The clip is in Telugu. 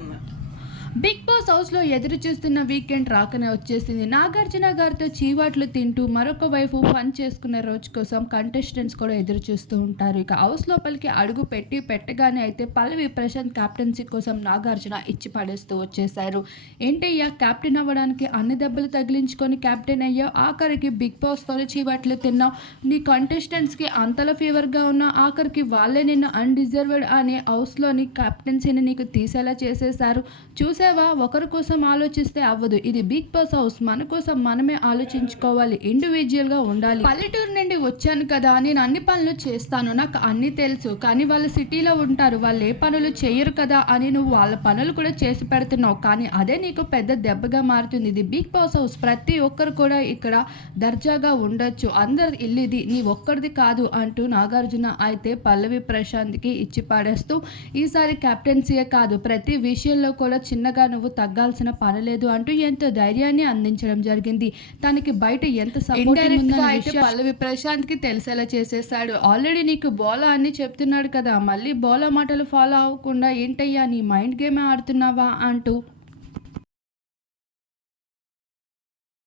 എന്ന് బిగ్ బాస్ హౌస్లో ఎదురు చూస్తున్న వీకెండ్ రాకనే వచ్చేసింది. నాగార్జున గారితో చీవాట్లు తింటూ మరొక వైపు ఫన్ చేసుకున్న రోజు కోసం కంటెస్టెంట్స్ కూడా ఎదురు చూస్తూ ఉంటారు. ఇక హౌస్ లోపలికి అడుగు పెట్టి పెట్టగానే అయితే పల్లవి ప్రశాంత్ క్యాప్టెన్సీ కోసం నాగార్జున ఇచ్చి పడేస్తూ వచ్చేసారు ఏంటయ్యా క్యాప్టెన్ అవ్వడానికి అన్ని దెబ్బలు తగిలించుకొని క్యాప్టెన్ అయ్యావు? ఆఖరికి బిగ్ బాస్ తోనే చీవాట్లు తిన్నావు. నీ కంటెస్టెంట్స్కి అంతల ఫీవర్ ఆఖరికి వాళ్ళే నిన్ను అన్డిజర్వ్డ్ అనే హౌస్లోని క్యాప్టెన్సీని నీకు తీసేలా చేసేశారు. చూసావా? ఒకరి కోసం ఆలోచిస్తే అవ్వదు. ఇది బిగ్ బాస్ హౌస్. మన కోసం మనమే ఆలోచించుకోవాలి. ఇండివిజువల్గా ఉండాలి. పల్లెటూరు నుండి వచ్చాను కదా నేను అన్ని పనులు చేస్తాను. నాకు అన్ని తెలుసు. కానీ వాళ్ళు సిటీలో ఉంటారు. వాళ్ళు ఏ పనులు చేయరు కదా అని నువ్వు వాళ్ళ పనులు కూడా చేసి పెడుతున్నావు. కానీ అదే నీకు పెద్ద దెబ్బగా మారుతుంది. ఇది బిగ్ బాస్ హౌస్. ప్రతి ఒక్కరు కూడా ఇక్కడ దర్జాగా ఉండొచ్చు. అందరి ఇల్లు ఇది. నీ ఒక్కరిది కాదు అంటూ నాగార్జున అయితే పల్లవి ప్రశాంత్కి ఇచ్చి పాడేస్తూ ఈసారి కెప్టెన్సీయే కాదు. ప్రతి విషయంలో కూడా చిన్న చిన్నగా నువ్వు తగ్గాల్సిన పని లేదు అంటూ ఎంతో ధైర్యాన్ని అందించడం జరిగింది. తనకి బయట ఎంత అయితే పల్లవి ప్రశాంత్కి తెలిసేలా చేసేసాడు ఆల్రెడీ నీకు బోలా అని చెప్తున్నాడు కదా మళ్ళీ బోలా మాటలు ఫాలో అవ్వకుండా ఏంటయ్యా నీ మైండ్ గేమ్ ఆడుతున్నావా? అంటూ